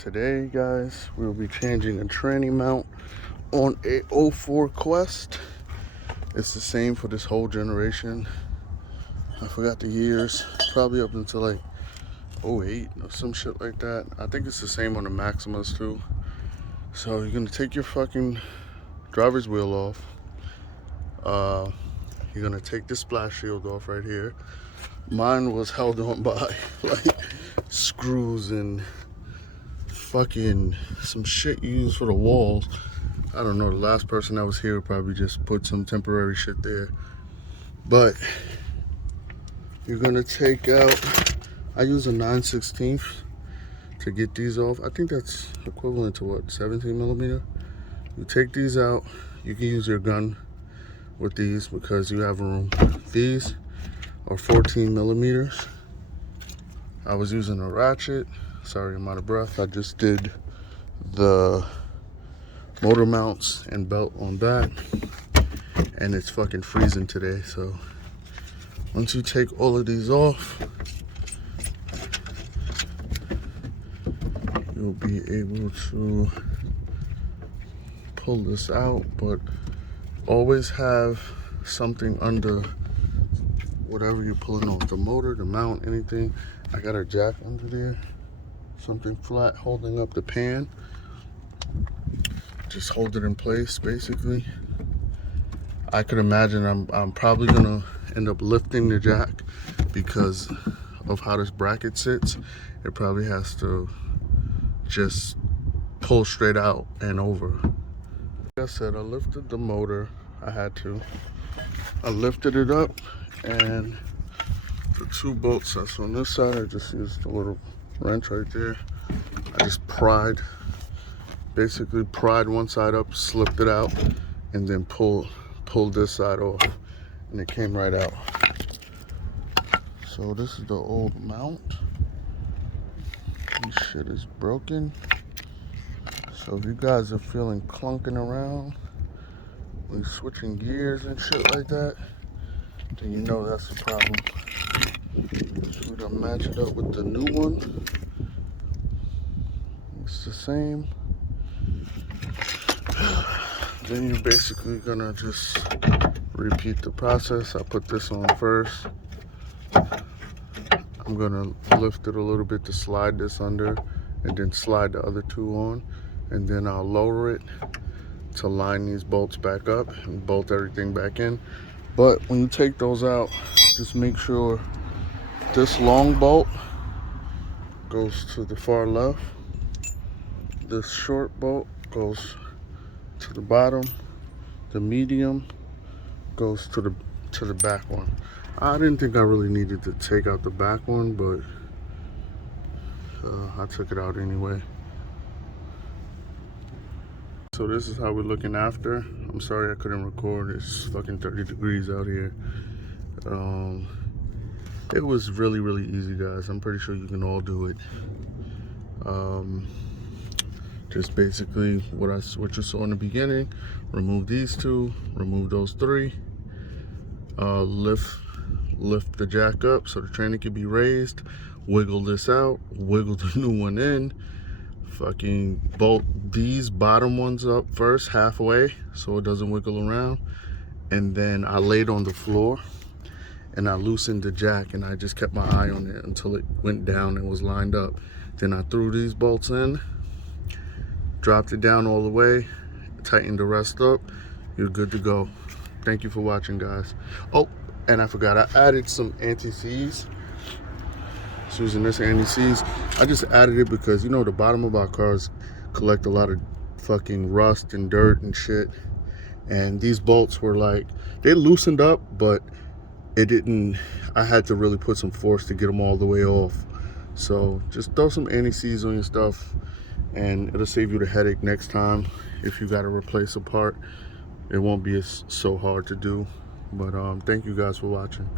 Today, guys, we'll be changing a tranny mount on a '04 Quest. It's the same for this whole generation. I forgot the years, probably up until like '08 or some shit like that. I think it's the same on the Maximas too. So you're gonna take your fucking driver's wheel off. You're gonna take the splash shield off right here. Mine was held on by like screws and fucking some shit used for the walls. I don't know, the last person that was here probably just put some temporary shit there. But you're gonna take out, I use a 9/16 to get these off. I think that's equivalent to what, 17 millimeter? You take these out, you can use your gun with these because you have room. These are 14 millimeters. I was using a ratchet. Sorry, I'm out of breath. I just did the motor mounts and belt on that, and it's fucking freezing today. So once you take all of these off, you'll be able to pull this out, but always have something under whatever you're pulling off, the motor, the mount, anything. I got a jack under there, something flat holding up the pan. Just hold it in place, basically. I could imagine I'm probably gonna end up lifting the jack because of how this bracket sits. It probably has to just pull straight out and over. Like I said, I lifted the motor. I had to. I lifted it up, and the two bolts that's on this side, I just used a little wrench right there. I just basically pried one side up, slipped it out, and then pulled this side off, and it came right out. So this is the old mount. This shit is broken. So if you guys are feeling clunking around when you're switching gears and shit like that, then you know that's the problem. So we're gonna match it up with the new one. It's the same. Then you're basically gonna just repeat the process. I put this on first. I'm gonna lift it a little bit to slide this under, and then slide the other two on, and then I'll lower it to line these bolts back up and bolt everything back in. But when you take those out, just make sure this long bolt goes to the far left. This short bolt goes to the bottom. The medium goes to the back one. I didn't think I really needed to take out the back one, but I took it out anyway. So this is how we're looking after. I'm sorry I couldn't record. It's fucking 30 degrees out here. It was really easy, guys. I'm pretty sure you can all do it. Just basically what you saw in the beginning. Remove these two, remove those three. Lift the jack up so the tranny can be raised. Wiggle this out, wiggle the new one in. Fucking bolt these bottom ones up first, halfway, so it doesn't wiggle around. And then I laid on the floor and I loosened the jack, and I just kept my eye on it until it went down and was lined up. Then I threw these bolts in, dropped it down all the way, tightened the rest up. You're good to go. Thank you for watching, guys. Oh, and I forgot, I added some anti-seize. I was using this anti-seize. I just added it because, you know, the bottom of our cars collect a lot of fucking rust and dirt and shit. And these bolts were like, they loosened up, but it didn't, I had to really put some force to get them all the way off. So just throw some anti-seize on your stuff, and it'll save you the headache next time. If you got to replace a part, it won't be so hard to do. But thank you guys for watching.